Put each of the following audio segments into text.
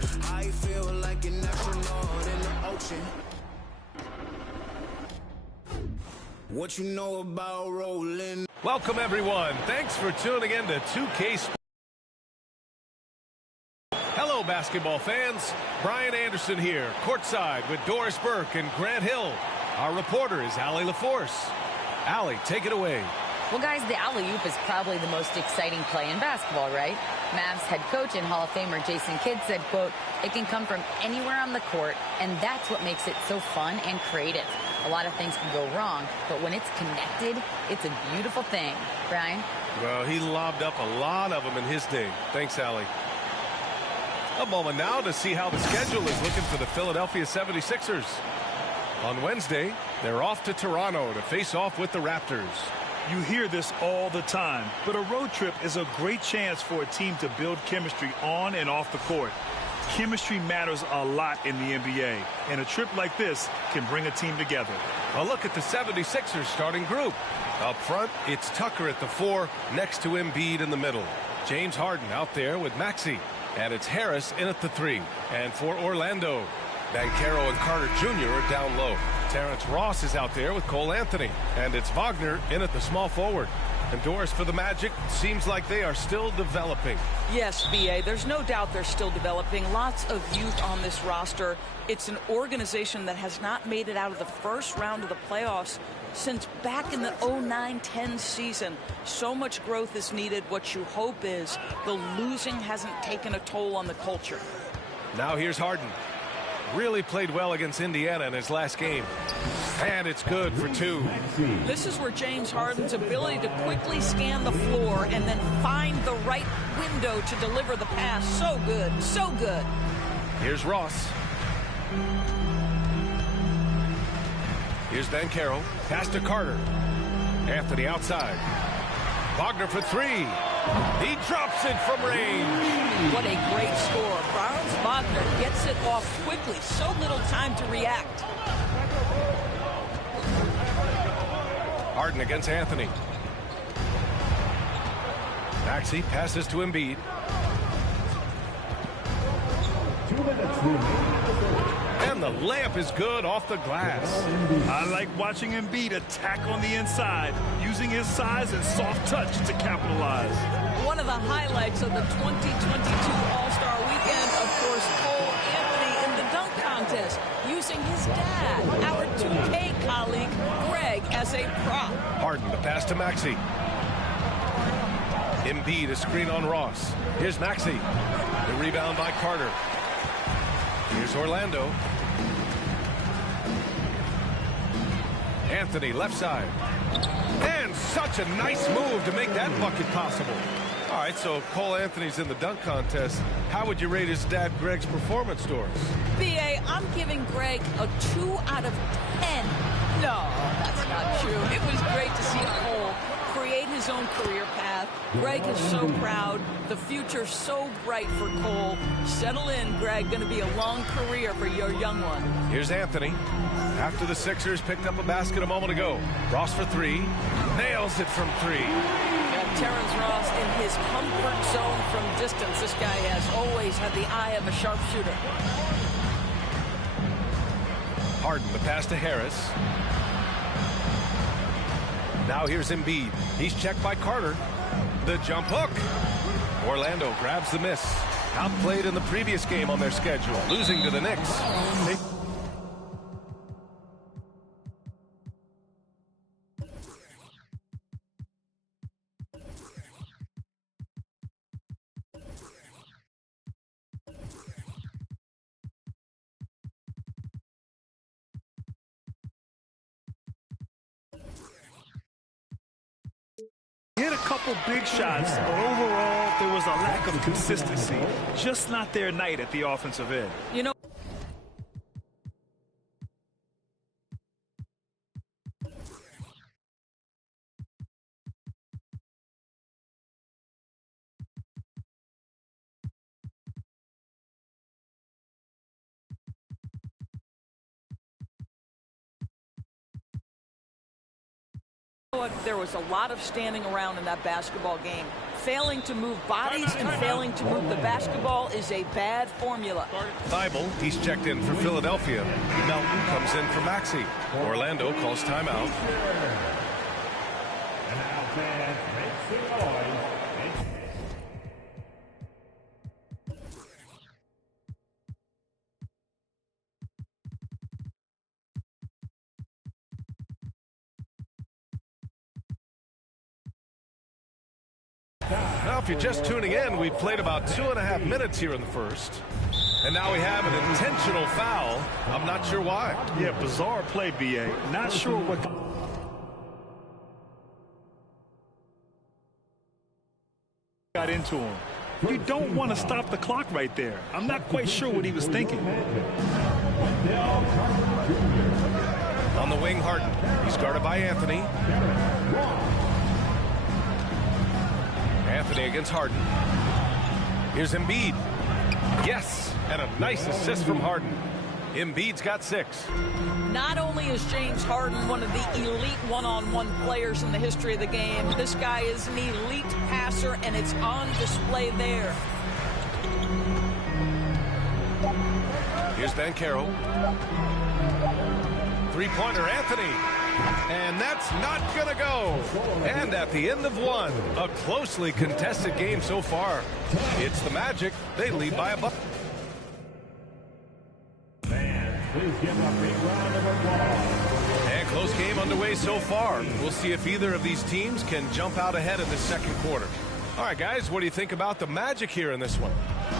you. I feel like an astronaut in the ocean. What you know about rolling? Welcome, everyone. Thanks for tuning in to 2K Sports. Hello, basketball fans. Brian Anderson here, courtside with Doris Burke and Grant Hill. Our reporter is Allie LaForce. Allie, take it away. Well, guys, the alley-oop is probably the most exciting play in basketball, right? Mavs head coach and Hall of Famer Jason Kidd said, quote, "It can come from anywhere on the court, and that's what makes it so fun and creative. A lot of things can go wrong, but when it's connected, it's a beautiful thing." Brian? Well, he lobbed up a lot of them in his day. Thanks, Allie. A moment now to see how the schedule is looking for the Philadelphia 76ers. On Wednesday, they're off to Toronto to face off with the Raptors. You hear this all the time, but a road trip is a great chance for a team to build chemistry on and off the court. Chemistry matters a lot in the NBA, and a trip like this can bring a team together. A look at the 76ers starting group. Up front, it's Tucker at the 4, next to Embiid in the middle. James Harden out there with Maxey, and it's Harris in at the 3. And for Orlando, Banchero and Carter Jr. are down low. Terrence Ross is out there with Cole Anthony, and it's Wagner in at the small forward. And Doris, for the Magic, seems like they are still developing. Yes, B.A., there's no doubt they're still developing. Lots of youth on this roster. It's an organization that has not made it out of the first round of the playoffs since back in the 09-10 season. So much growth is needed. What you hope is the losing hasn't taken a toll on the culture. Now here's Harden. Really played well against Indiana in his last game. And it's good for 2. This is where James Harden's ability to quickly scan the floor and then find the right window to deliver the pass. So good, so good. Here's Ross. Here's Banchero. Pass to Carter. Anthony outside. Wagner for 3. He drops it from range. What a great score. Franz Wagner gets it off quickly. So little time to react. Harden against Anthony. Maxey passes to Embiid. 2 minutes remaining. And the layup is good off the glass. I like watching Embiid attack on the inside, using his size and soft touch to capitalize. One of the highlights of the 2022 All-Star Weekend, of course, Cole Anthony in the dunk contest, using his dad, our 2K colleague, Greg, as a prop. Harden, the pass to Maxey. Embiid, a screen on Ross. Here's Maxey. The rebound by Carter. Here's Orlando. Anthony, left side. And such a nice move to make that bucket possible. All right, so Cole Anthony's in the dunk contest. How would you rate his dad, Greg's performance, Doris? B.A., I'm giving Greg a 2 out of 10. No, that's not true. It was great to see Cole create his own career path. Greg is so proud. The future's so bright for Cole. Settle in, Greg. Going to be a long career for your young one. Here's Anthony. After the Sixers picked up a basket a moment ago. Ross for 3. Nails it from 3. Yeah, Terrence Ross in his comfort zone from distance. This guy has always had the eye of a sharpshooter. Harden, the pass to Harris. Now here's Embiid. He's checked by Carter. The jump hook. Orlando grabs the miss. Outplayed in the previous game on their schedule, losing to the Knicks. Hit a couple big shots, but overall, there was a lack of consistency. Just not their night at the offensive end. You know, There was a lot of standing around in that basketball game. Failing to move bodies and failing to move the basketball is a bad formula. Thibault, he's checked in for Philadelphia. Melton comes in for Maxey. Orlando calls timeout. And now fans, make some noise. Now, if you're just tuning in, we've played about 2.5 minutes here in the first. And now we have an intentional foul. I'm not sure why. Yeah, bizarre play, B.A. Not sure what got into him. You don't want to stop the clock right there. I'm not quite sure what he was thinking. On the wing, Harden. He's guarded by Anthony. Anthony against Harden. Here's Embiid. Yes, and a nice assist from Harden. Embiid's got 6. Not only is James Harden one of the elite one-on-one players in the history of the game, this guy is an elite passer, and it's on display there. Here's Banchero. Three-pointer, Anthony. And that's not going to go. And at the end of one, a closely contested game so far. It's the Magic. They lead by a bucket. Please give up a round of applause. And close game underway so far. We'll see if either of these teams can jump out ahead in the second quarter. All right, guys, what do you think about the Magic here in this one?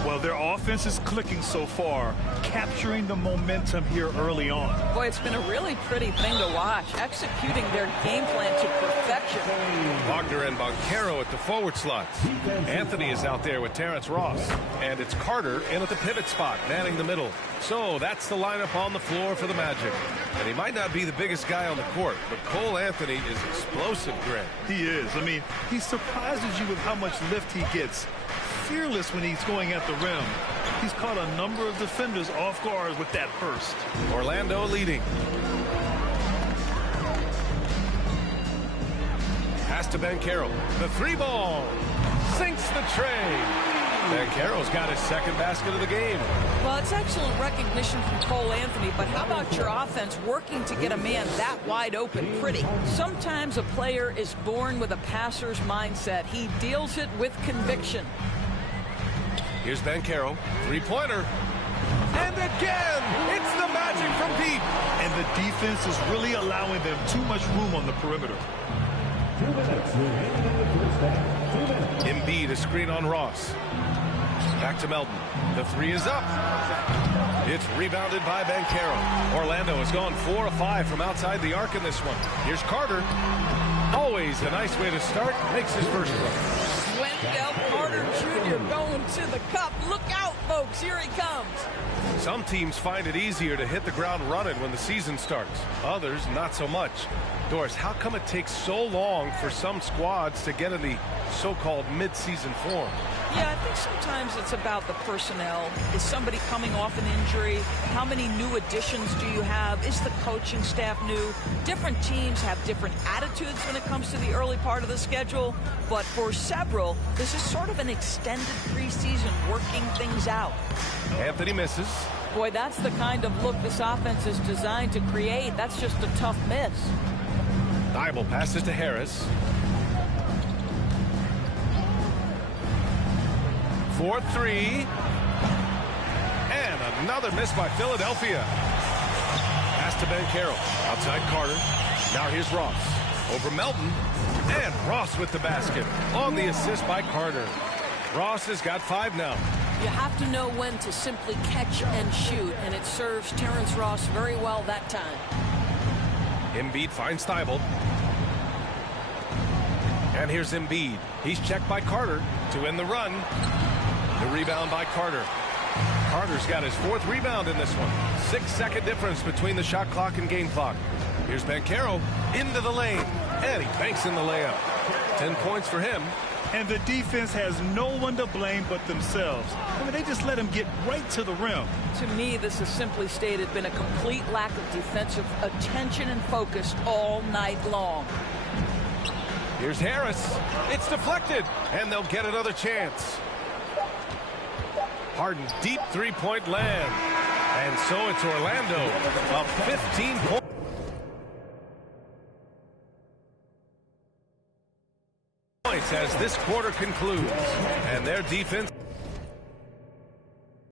Well, their offense is clicking so far, capturing the momentum here early on. Boy, it's been a really pretty thing to watch, executing their game plan to perfection. Wagner and Banchero at the forward slots. Anthony is out there with Terrence Ross. And it's Carter in at the pivot spot, manning the middle. So that's the lineup on the floor for the Magic. And he might not be the biggest guy on the court, but Cole Anthony is explosive, Greg. He is. I mean, he surprises you with how much lift he gets. Fearless when he's going at the rim. He's caught a number of defenders off guard with that burst. Orlando leading. Pass to Banchero. The 3-ball. Sinks the tray. Banchero's got his second basket of the game. Well, it's excellent recognition from Cole Anthony, but how about your offense working to get a man that wide open pretty? Sometimes a player is born with a passer's mindset. He deals it with conviction. Here's Banchero. Three-pointer. And again, it's the Magic from deep. And the defense is really allowing them too much room on the perimeter. 2 minutes remaining in the first half. 2 minutes. Embiid, a screen on Ross. Back to Melton. The 3 is up. It's rebounded by Banchero. Orlando has gone 4 of 5 from outside the arc in this one. Here's Carter. Always a nice way to start. Makes his first run. Wendell Carter Jr. going to the cup. Look out, folks. Here he comes. Some teams find it easier to hit the ground running when the season starts. Others, not so much. Doris, how come it takes so long for some squads to get in the so-called mid-season form? Yeah, I think sometimes it's about the personnel. Is somebody coming off an injury? How many new additions do you have? Is the coaching staff new? Different teams have different attitudes when it comes to the early part of the schedule. But for several, this is sort of an extended preseason working things out. Anthony misses. Boy, that's the kind of look this offense is designed to create. That's just a tough miss. Thibault passes to Harris. 4-3. And another miss by Philadelphia. Pass to Banchero. Outside Carter. Now here's Ross. Over Melton. And Ross with the basket. On the assist by Carter. Ross has got 5 now. You have to know when to simply catch and shoot, and it serves Terrence Ross very well that time. Embiid finds Thibault. And here's Embiid. He's checked by Carter to win the run. The rebound by Carter. Carter's got his 4th rebound in this one. 6-second difference between the shot clock and game clock. Here's Banchero into the lane. And he banks in the layup. 10 points for him. And the defense has no one to blame but themselves. I mean, they just let him get right to the rim. To me, this has simply stated been a complete lack of defensive attention and focus all night long. Here's Harris. It's deflected, and they'll get another chance. Harden, deep three-point land. And so it's Orlando, up 15 points as this quarter concludes. And their defense...